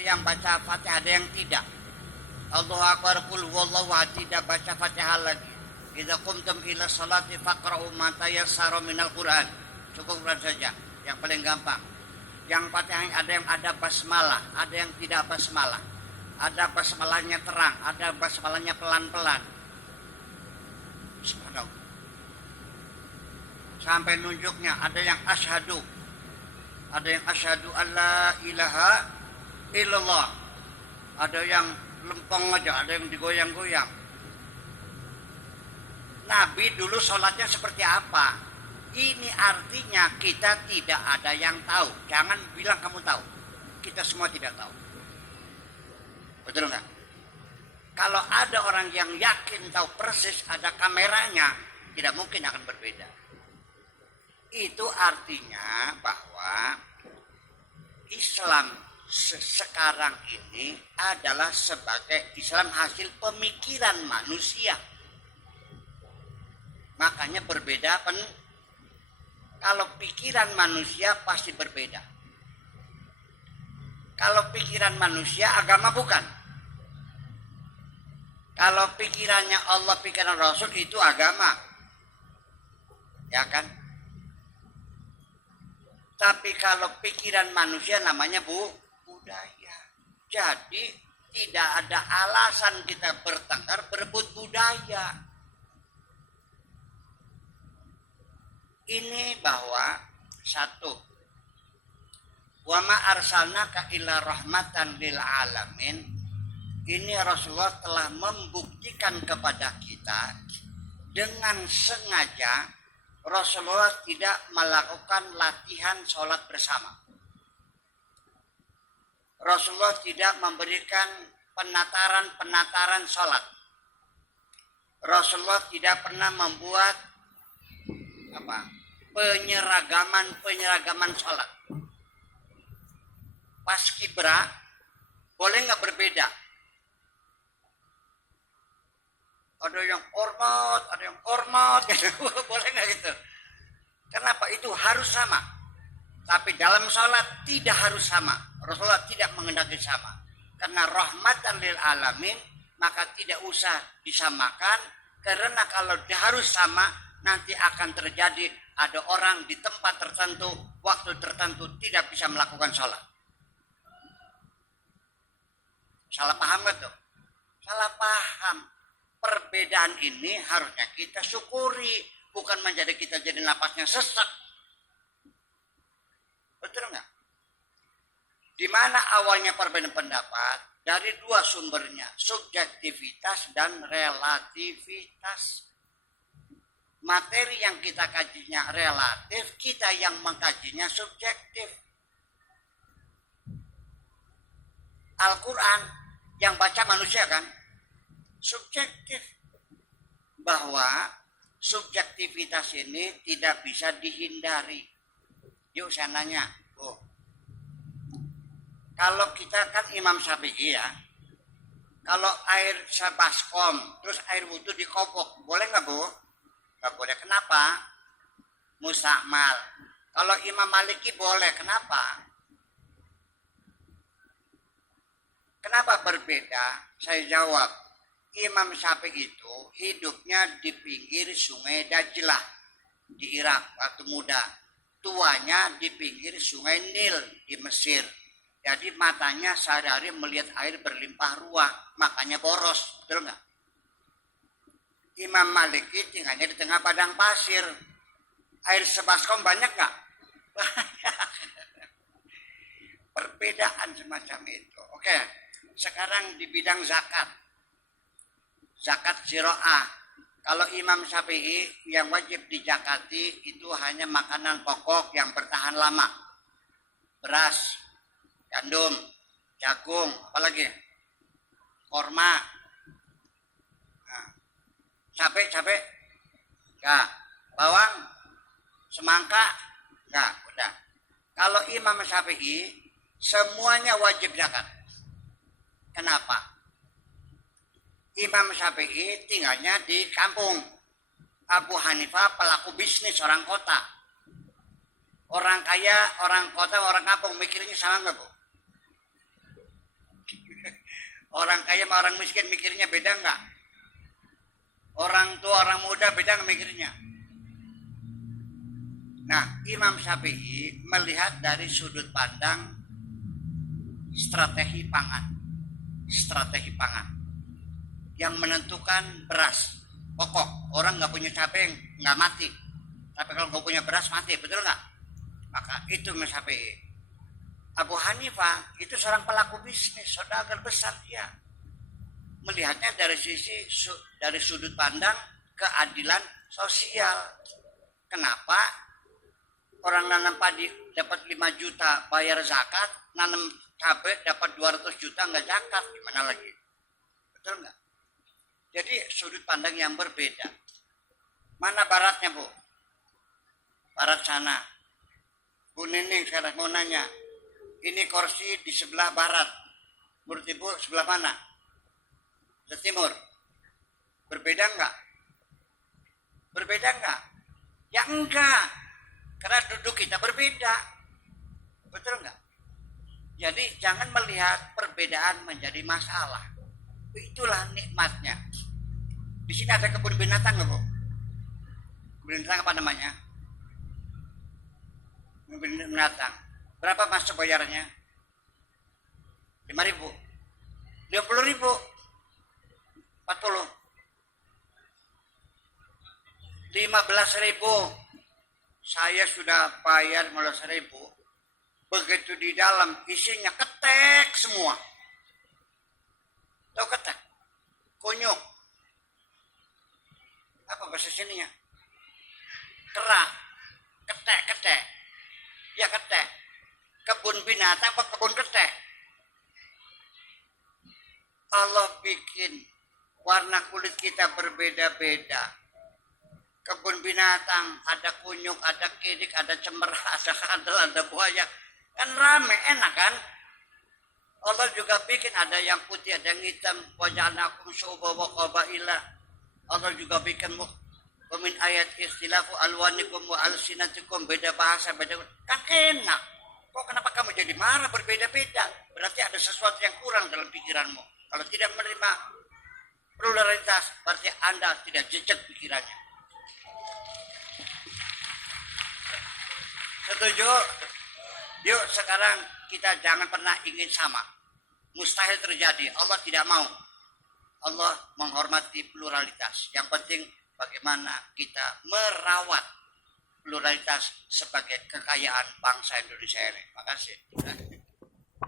yang baca Fatihah, ada yang tidak. Allahu Akbar, qul huwallahu ahad, tidak baca Fatihah lagi. Idza qumtum ila sholati faqra'u ma tayassara minal Qur'an. Cukup saja, yang paling gampang. Yang Fatihah ada yang ada basmalah, ada yang tidak basmalah. Ada basmalahnya terang, ada basmalahnya pelan-pelan. Subhanallah. Sampai nunjuknya ada yang asyhadu. Ada yang asyhadu alla ilaha illallah. Ada yang lempeng aja, ada yang digoyang-goyang. Nabi dulu sholatnya seperti apa? Ini artinya kita tidak ada yang tahu. Jangan bilang kamu tahu. Kita semua tidak tahu. Betul nggak? Kalau ada orang yang yakin tahu persis ada kameranya, tidak mungkin akan berbeda. Itu artinya bahwa Islam sekarang ini adalah sebagai Islam hasil pemikiran manusia. Makanya berbeda kalau pikiran manusia pasti berbeda. Kalau pikiran manusia agama bukan. Kalau pikirannya Allah, pikiran Rasul itu agama. Ya kan? Tapi kalau pikiran manusia namanya budaya. Jadi tidak ada alasan kita bertengkar berebut budaya. Ini bahwa satu, wa ma arsalnaka illa rahmatan lil alamin. Ini Rasulullah telah membuktikan kepada kita dengan sengaja Rasulullah tidak melakukan latihan sholat bersama. Rasulullah tidak memberikan penataran sholat. Rasulullah tidak pernah membuat penyeragaman sholat. Pas kibra boleh nggak berbeda? Ada yang hormat, boleh nggak gitu? Kenapa? Itu harus sama. Tapi dalam sholat tidak harus sama. Rasulullah tidak mengendaki sama. Karena rahmatan lil alamin, maka tidak usah disamakan. Karena kalau harus sama, nanti akan terjadi ada orang di tempat tertentu, waktu tertentu tidak bisa melakukan sholat. Salah paham gak tuh? Salah paham. Perbedaan ini harusnya kita syukuri, bukan menjadi kita jadi napasnya sesak. Betul nggak? Di mana awalnya perbedaan pendapat? Dari dua sumbernya, subjektivitas dan relativitas. Materi yang kita kajinya relatif, kita yang mengkajinya subjektif. Al-Quran yang baca manusia kan? Subjektif. Bahwa subjektivitas ini tidak bisa dihindari. Yuk saya nanya, Bu. Kalau kita kan Imam Syafi'i ya, kalau air sebaskom, terus air wudhu dikopok, boleh nggak Bu? Nggak boleh. Kenapa? Mustakmal. Kalau Imam Maliki boleh. Kenapa? Kenapa berbeda? Saya jawab. Imam Syafi'i itu hidupnya di pinggir sungai Dajlah di Irak waktu muda. Tuanya di pinggir sungai Nil di Mesir. Jadi matanya sehari-hari melihat air berlimpah ruah, makanya boros. Betul nggak? Imam Maliki tinggalnya di tengah padang pasir. Air sebaskom banyak nggak? Banyak. Perbedaan semacam itu. Oke, sekarang di bidang zakat. Zakat ziro'ah. Kalau Imam Syafi'i yang wajib dizakati itu hanya makanan pokok yang bertahan lama. Beras, gandum, jagung, apalagi? Korma. Nah, cabai? Enggak. Bawang? Semangka? Enggak, udah. Kalau Imam Syafi'i semuanya wajib zakat. Kenapa? Imam Syafi'i tinggalnya di kampung. Abu Hanifah pelaku bisnis orang kota. Orang kaya, orang kota, orang kampung mikirnya sama nggak Bu? Orang kaya sama orang miskin mikirnya beda nggak? Orang tua, orang muda beda nggak mikirnya? Nah, Imam Syafi'i melihat dari sudut pandang strategi pangan. Strategi pangan. Yang menentukan beras. Pokok, orang nggak punya cabai nggak mati. Tapi kalau nggak punya beras mati, betul nggak? Maka itu Imam Syafi'i. Abu Hanifah itu seorang pelaku bisnis, saudagar besar dia. Melihatnya dari sudut pandang keadilan sosial. Kenapa orang nanam padi dapat 5 juta bayar zakat, nanam cabai dapat 200 juta nggak zakat, gimana lagi? Betul nggak? Jadi sudut pandang yang berbeda. Mana baratnya, Bu? Barat sana. Bu Nining, saya mau nanya. Ini kursi di sebelah barat. Menurut Ibu sebelah mana? Sebelah timur. Berbeda enggak? Berbeda enggak? Ya enggak. Karena duduk kita berbeda. Betul enggak? Jadi jangan melihat perbedaan menjadi masalah. Itulah nikmatnya. Di sini ada kebun binatang enggak, Bu? Kebun binatang apa namanya? Kebun binatang. Berapa masuk bayarnya? 5.000, 50.000, 40, 15.000. Saya sudah bayar 15.000. Begitu di dalam isinya ketek semua. Tahu ketek? Kunyuk. Apa bahasa sininya? Kerak. Ketek. Ya ketek. Kebun binatang apa kebun ketek? Allah bikin warna kulit kita berbeda-beda. Kebun binatang ada kunyuk, ada kidik, ada cemerlang, ada kadal, ada buaya. Kan rame, enak kan? Allah juga bikin ada yang putih, ada yang hitam. Waja'alnakum syu'uban wa qabaila. Allah juga bikin min ayat istilahu alwanikum wa alsinatikum, beda bahasa, beda. Kan enak. Kok kenapa kamu jadi marah berbeda-beda? Berarti ada sesuatu yang kurang dalam pikiranmu. Kalau tidak menerima pluralitas, berarti Anda tidak jejak pikirannya. Setuju? Yuk sekarang kita jangan pernah ingin sama. Mustahil terjadi. Allah tidak mau. Allah menghormati pluralitas. Yang penting bagaimana kita merawat pluralitas sebagai kekayaan bangsa Indonesia ini. Terima kasih.